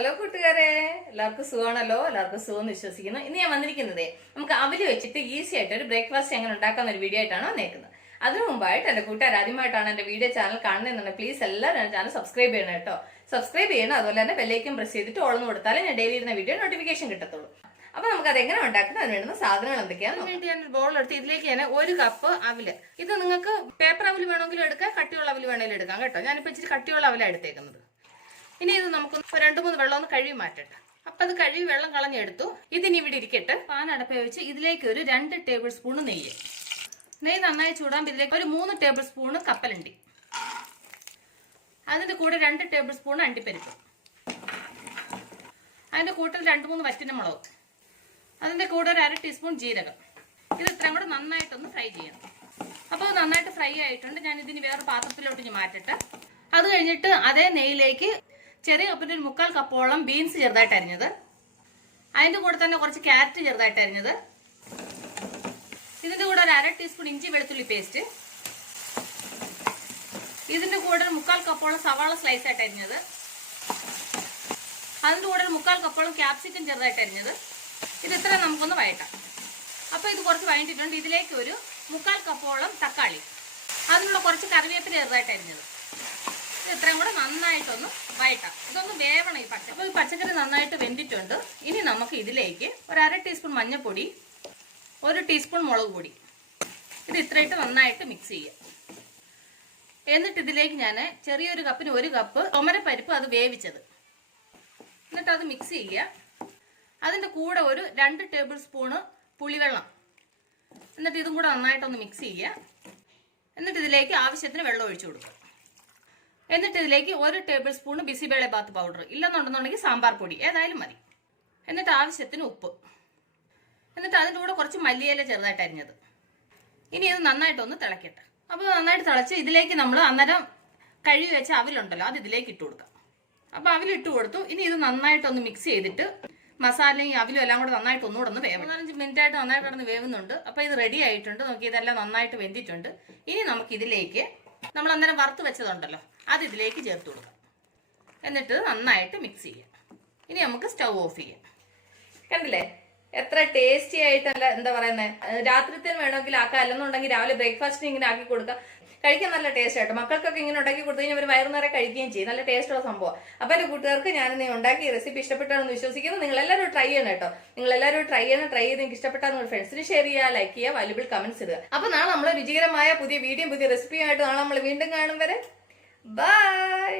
Hello കൂട്ടുകാരെ, എല്ലാവർക്കും സുഖമാണല്ലോ. എല്ലാവർക്കും സുഖം എന്ന് വിശ്വസിക്കുന്നു. ഇന്ന് ഞാൻ വന്നിരിക്കുന്നതേ നമുക്ക് അവല് വെച്ചിട്ട് ഈസി ആയിട്ട് ഒരു ബ്രേക്ക്ഫാസ്റ്റ് എങ്ങനെ ഉണ്ടാക്കാന്ന ഒരു വീഡിയോ ആയിട്ടാണ് വന്നേക്കുന്നത്. അതിനു മുമ്പായിട്ട് എന്റെ കൂട്ടുകാർ ആദ്യമായിട്ടാണ് എന്റെ വീഡിയോ ചാനൽ കാണുന്നതെന്നുണ്ടെങ്കിൽ പ്ലീസ് എല്ലാവരും എന്റെ ചാനൽ സബ്സ്ക്രൈബ് ചെയ്യണം കേട്ടോ. സബ്സ്ക്രൈബ് ചെയ്യണം, അതുപോലെ തന്നെ ബെല്ലൈക്കൻ പ്രസ് ചെയ്തിട്ട് ഓൾന്ന് കൊടുത്താലേ ഞാൻ ഡെയിലി ഇരുന്ന വീഡിയോ നോട്ടിഫിക്കേഷൻ കിട്ടത്തുള്ളൂ. അപ്പൊ നമുക്ക് അത് എങ്ങനെ ഉണ്ടാക്കുന്നത്, അതിന് വേണ്ടുന്ന സാധനങ്ങൾ എന്തൊക്കെയാണെന്ന് വേണ്ടി ഞാൻ ഒരു ബോൾ എടുത്ത് ഇതിലേക്ക് ഞാൻ 1 കപ്പ് അവല്. ഇത് നിങ്ങൾക്ക് പേപ്പർ അവല് വേണമെങ്കിലും എടുക്കാം, കട്ടിയുള്ള അവല് വേണമെങ്കിലും എടുക്കാം കേട്ടോ. ഞാനിപ്പോൾ ഇച്ചിരി കട്ടിയുള്ള അവലാണ് എടുത്തേക്കുന്നത്. ഇനി ഇത് നമുക്ക് 2-3 വെള്ളം ഒന്ന് കഴുകി മാറ്റട്ടെ. അപ്പൊ അത് കഴുകി വെള്ളം കളഞ്ഞെടുത്തു. ഇതിനി ഇവിടെ ഇരിക്കട്ടെ. പാൻ അടപ്പ വെച്ച് ഇതിലേക്ക് ഒരു 2 ടേബിൾ സ്പൂൺ നെയ്യ് നന്നായി ചൂടാകുമ്പോൾ ഇതിലേക്ക് ഒരു 3 ടേബിൾ സ്പൂൺ കപ്പലണ്ടി, അതിന്റെ കൂടെ 2 ടേബിൾ സ്പൂൺ അണ്ടിപ്പരിപ്പ്, അതിന്റെ കൂട്ടത്തിൽ 2-3 വറ്റന മുളക്, അതിന്റെ കൂടെ ഒരു 1/2 ടീസ്പൂൺ ജീരകം. ഇത് ഇത്രയും കൂടെ നന്നായിട്ടൊന്ന് ഫ്രൈ ചെയ്യണം. അപ്പോൾ നന്നായിട്ട് ഫ്രൈ ആയിട്ടുണ്ട്. ഞാൻ ഇതിന് വേറെ പാത്രത്തിലോട്ട് മാറ്റട്ടെ. അത് കഴിഞ്ഞിട്ട് അതേ നെയ്യിലേക്ക് ചെറിയ കപ്പിന്റെ ഒരു 1/4 കപ്പോളം ബീൻസ് ചെറുതായിട്ട് അരിഞ്ഞത്, അതിന്റെ കൂടെ തന്നെ കുറച്ച് ക്യാരറ്റ് ചെറുതായിട്ട് അരിഞ്ഞത്, ഇതിന്റെ കൂടെ ഒരു 1/2 ടീസ്പൂൺ ഇഞ്ചി വെളുത്തുള്ളി പേസ്റ്റ്, ഇതിന്റെ കൂടെ ഒരു 1/4 കപ്പോളം സവാള സ്ലൈസ് ആയിട്ട് അരിഞ്ഞത്, അതിന്റെ കൂടെ ഒരു 1/4 കപ്പോളം ക്യാപ്സിക്കം ചെറുതായിട്ട് അരിഞ്ഞത്. ഇത് ഇത്ര നമുക്കൊന്ന് വഴറ്റാം. അപ്പൊ ഇത് കുറച്ച് വഴറ്റിട്ടുണ്ട്. ഇതിലേക്ക് ഒരു 1/4 കപ്പോളം തക്കാളി, അതിനുള്ള കുറച്ച് കറിവേപ്പില ചെറുതായിട്ട് അരിഞ്ഞത്. ഇത് ഇത്രയും കൂടെ നന്നായിട്ടൊന്ന് വഴറ്റാം. ഇതൊന്ന് വേവണം ഈ പച്ചക്കറി. അപ്പോൾ ഈ പച്ചക്കറി നന്നായിട്ട് വെന്തിട്ടുണ്ട്. ഇനി നമുക്ക് ഇതിലേക്ക് ഒരു 1/2 ടീസ്പൂൺ മഞ്ഞൾപ്പൊടി, 1 ടീസ്പൂൺ മുളക് പൊടി, ഇത് ഇത്രയിട്ട് നന്നായിട്ട് മിക്സ് ചെയ്യാം. എന്നിട്ട് ഇതിലേക്ക് ഞാൻ ചെറിയൊരു കപ്പിന് 1 കപ്പ് തുമരപ്പരിപ്പ് അത് വേവിച്ചത്, എന്നിട്ട് അത് മിക്സ് ചെയ്യുക. അതിൻ്റെ കൂടെ ഒരു 2 ടേബിൾ സ്പൂണ് പുളിവെള്ളം, എന്നിട്ട് ഇതും കൂടെ നന്നായിട്ടൊന്ന് മിക്സ് ചെയ്യുക. എന്നിട്ട് ഇതിലേക്ക് ആവശ്യത്തിന് വെള്ളം ഒഴിച്ചു കൊടുക്കുക. എന്നിട്ട് ഇതിലേക്ക് 1 tablespoon bisi bele bath powder, ഇല്ലെന്നുണ്ടെന്നുണ്ടെങ്കിൽ സാമ്പാർ പൊടി ഏതായാലും മതി. എന്നിട്ട് ആവശ്യത്തിന് ഉപ്പ്, എന്നിട്ട് അതിൻ്റെ കൂടെ കുറച്ച് മല്ലിയില ചെറുതായിട്ട് അരിഞ്ഞത്. ഇനി ഇത് നന്നായിട്ടൊന്ന് തിളക്കട്ടെ. അപ്പോൾ നന്നായിട്ട് തിളച്ച് ഇതിലേക്ക് നമ്മൾ അന്നേരം കഴുകി വെച്ച അവിലുണ്ടല്ലോ, അത് ഇതിലേക്ക് ഇട്ട് കൊടുക്കാം. അപ്പോൾ അവിലിട്ട് കൊടുത്തു. ഇനി ഇത് നന്നായിട്ടൊന്ന് മിക്സ് ചെയ്തിട്ട് മസാലയും അവിലും എല്ലാം കൂടെ നന്നായിട്ട് ഒന്നുകൂടെ ഒന്ന് വേവും. 4-5 മിനിറ്റ് ആയിട്ട് നന്നായിട്ട് കിടന്ന് വേവുന്നുണ്ട്. അപ്പോൾ ഇത് റെഡി ആയിട്ടുണ്ട്. നോക്കി ഇതെല്ലാം നന്നായിട്ട് വെന്തിട്ടുണ്ട്. ഇനി നമുക്ക് ഇതിലേക്ക് നമ്മൾ അന്നേരം വറുത്ത് വെച്ചതുണ്ടല്ലോ, അത് ഇതിലേക്ക് ചേർത്ത് കൊടുക്കാം. എന്നിട്ട് നന്നായിട്ട് മിക്സ് ചെയ്യാം. ഇനി നമുക്ക് സ്റ്റൗ ഓഫ് ചെയ്യാം. കണ്ടില്ലേ എത്ര ടേസ്റ്റി ആയിട്ടല്ല, എന്താ പറയുന്നത്, രാത്രിത്തേന് വേണമെങ്കിൽ ആക്കാം, അല്ലെന്നുണ്ടെങ്കിൽ രാവിലെ ബ്രേക്ക്ഫാസ്റ്റിന് ഇങ്ങനെ ആക്കി കൊടുക്കാം. കഴിക്കാൻ നല്ല ടേസ്റ്റ് ആയിട്ട് മക്കൾക്കൊക്കെ ഇങ്ങനെ ഉണ്ടാക്കി കൊടുത്തു കഴിഞ്ഞാൽ അവർ വയറു നിറയെ കഴിക്കുകയും ചെയ്യും. നല്ല ടേസ്റ്റുള്ള സംഭവം. അപ്പൊ എന്റെ കൂട്ടുകാർക്ക് ഞാൻ ഉണ്ടാക്കി റെസിപ്പി ഇഷ്ടപ്പെട്ടാണെന്ന് വിശ്വസിക്കുന്നു. നിങ്ങൾ എല്ലാവരും ട്രൈ ചെയ്യണം കേട്ടോ. നിങ്ങൾ എല്ലാവരും ട്രൈ ചെയ്ത് നിങ്ങൾക്ക് ഇഷ്ടപ്പെട്ടാൽ നിങ്ങൾ ഫ്രണ്ട്സിന് ഷെയർ ചെയ്യുക, ലൈക്ക് ചെയ്യുക, വാല്യുബിൾ കമന്റ്സ് ഇടുക. അപ്പൊ നാളെ നമ്മൾ രുചികരമായ പുതിയ വീഡിയോ പുതിയ റെസിപ്പിയുമായിട്ട് നാളെ നമ്മൾ വീണ്ടും കാണും വരെ ബൈ.